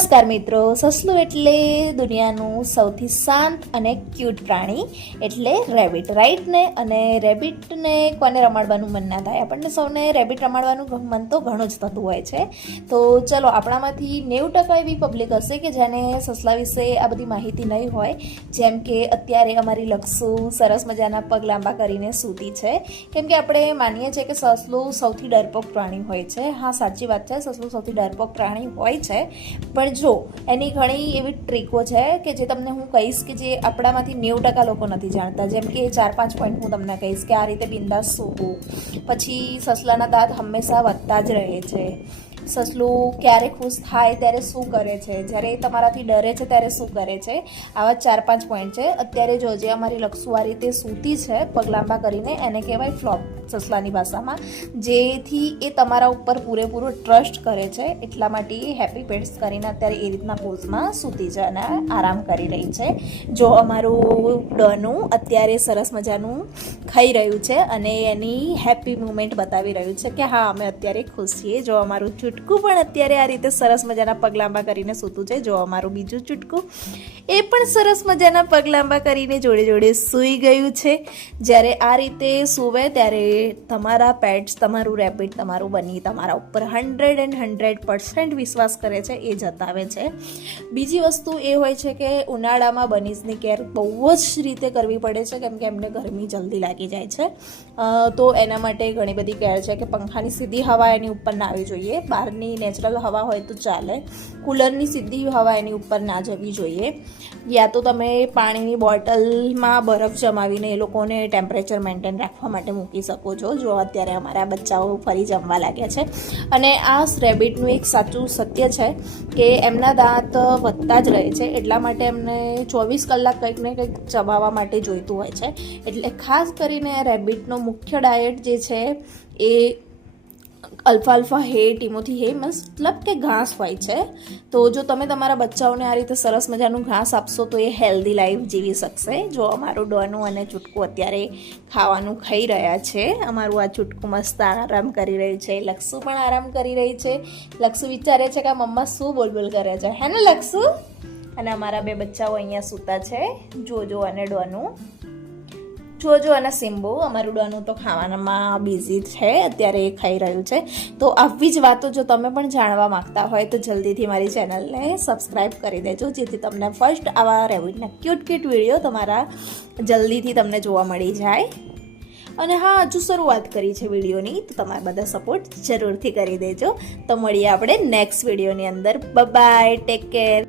નમસ્કાર મિત્રો, સસલું એટલે દુનિયાનું સૌથી શાંત અને ક્યુટ પ્રાણી એટલે રેબિટ, રાઈટ ને? અને રેબિટને કોને રમાડવાનું મન ના થાય? આપણને સૌને રેબિટ રમાડવાનું મન તો ઘણું જ થતું હોય છે. તો ચલો, આપણામાંથી 90% એવી પબ્લિક હશે કે જેને સસલા વિશે આ બધી માહિતી નહીં હોય. જેમ કે અત્યારે અમારી લક્ષુ સરસ મજાના પગ લાંબા કરીને સૂતી છે, કેમ કે આપણે માનીએ છીએ કે સસલું સૌથી ડરપોક પ્રાણી હોય છે. હા, સાચી વાત છે, સસલું સૌથી ડરપોક પ્રાણી હોય છે. પણ જો એની ઘણી એવી ટ્રીકો છે કે જે તમને હું કહીશ કે જે આપણામાંથી 90% લોકો નથી જાણતા. જેમ કે 4-5 પોઈન્ટ હું તમને કહીશ કે આ રીતે બિંદાસ સૂવું. પછી સસલાના દાંત હંમેશા વધતા જ રહે છે. સસલું ક્યારે ખુશ થાય ત્યારે શું કરે છે, જ્યારે તમારાથી ડરે છે ત્યારે શું કરે છે. આવા 4-5 પોઈન્ટ છે. અત્યારે જો જે અમારી લક્ષુ આ રીતે સૂતી છે પગ લાંબા કરીને, એને કહેવાય ફ્લોપ સસલાની ભાષામાં. જેથી એ તમારા ઉપર પૂરેપૂરો ટ્રસ્ટ કરે છે, એટલા માટે એ હેપી પેટ્સ કરીને અત્યારે એ રીતના પોઝમાં સૂતી છે અને આરામ કરી રહી છે. જો અમારું ડોનું અત્યારે સરસ મજાનું ખાઈ રહ્યું છે અને એની હેપી મુમેન્ટ બતાવી રહ્યું છે કે હા, અમે અત્યારે ખુશ છીએ. જો અમારું ચૂટકું પણ અત્યારે આ રીતે સરસ મજાના પગ લાંબા કરીને સૂતું છે. જો અમારું બીજું ચૂટકું એ પણ સરસ મજાના પગ લાંબા કરીને જોડે જોડે સૂઈ ગયું છે. જ્યારે આ રીતે સૂવે ત્યારે તમારા પેટ્સ, તમારું રેબિટ તમારું બની તમારા ઉપર 100% વિશ્વાસ કરે છે, એ જતાવે છે. બીજી વસ્તુ એ હોય છે કે ઉનાળામાં બનીઝની કેર બહુ જ રીતે કરવી પડે છે, કેમ કે એમને ગરમી જલ્દી લાગી જાય છે. તો એના માટે ઘણી બધી કેર છે કે પંખાની સીધી હવા એની ઉપર ના આવી જોઈએ. બહારની નેચરલ હવા હોય તો ચાલે, કુલરની સીધી હવા એની ઉપર ના જવી જોઈએ. યા તો તમે પાણીની બોટલમાં બરફ જમાવીને એ લોકોને ટેમ્પરેચર મેન્ટેન રાખવા માટે મૂકી શકો છો. જો અત્યારે અમારા બચ્ચાઓ ફરી જમવા લાગ્યા છે. અને આ રેબિટનું એક સાચું સત્ય છે કે એમના દાંત વધતા જ રહે છે, એટલા માટે એમને 24 કલાક કંઈક ને કંઈક ચબાવવા માટે જોઈતું હોય છે. એટલે ખાસ કરીને રેબિટનો મુખ્ય ડાયટ જે છે એ અલ્ફાલ્ફા હે, ટીમોથી હે, મતલબ કે ઘાસ હોય છે. તો જો તમે તમારા બચ્ચાઓને આ રીતે સરસ મજાનું ઘાસ આપશો તો એ હેલ્ધી લાઈફ જીવી શકશે. જો અમારું ડોનું અને ચૂટકું અત્યારે ખાવાનું ખાઈ રહ્યા છે. અમારું આ ચૂટકું મસ્ત આરામ કરી રહ્યું છે, લક્ષુ પણ આરામ કરી રહી છે. લક્ષુ વિચારે છે કે મમ્મા શું બોલબોલ કરે છે, હે ને લક્ષુ? અને અમારા બે બચ્ચાઓ અહીંયા સૂતા છે, જોજો અને ડોનું. જોજો અને સિમ્બો. અમારું ડોનું તો ખાવાનામાં બિઝી છે, અત્યારે એ ખાઈ રહ્યું છે. તો આવી જ વાતો જો તમે પણ જાણવા માંગતા હોય તો જલ્દીથી મારી ચેનલને સબસ્ક્રાઈબ કરી દેજો, જેથી તમને ફર્સ્ટ આવા રેબિટના ક્યુટ વિડીયો તમારા જલ્દીથી તમને જોવા મળી જાય. અને હા, હજુ શરૂઆત કરી છે વિડીયોની, તો તમારા બધા સપોર્ટ જરૂરથી કરી દેજો. તો મળીએ આપણે નેક્સ્ટ વિડીયોની અંદર. Bye, take care.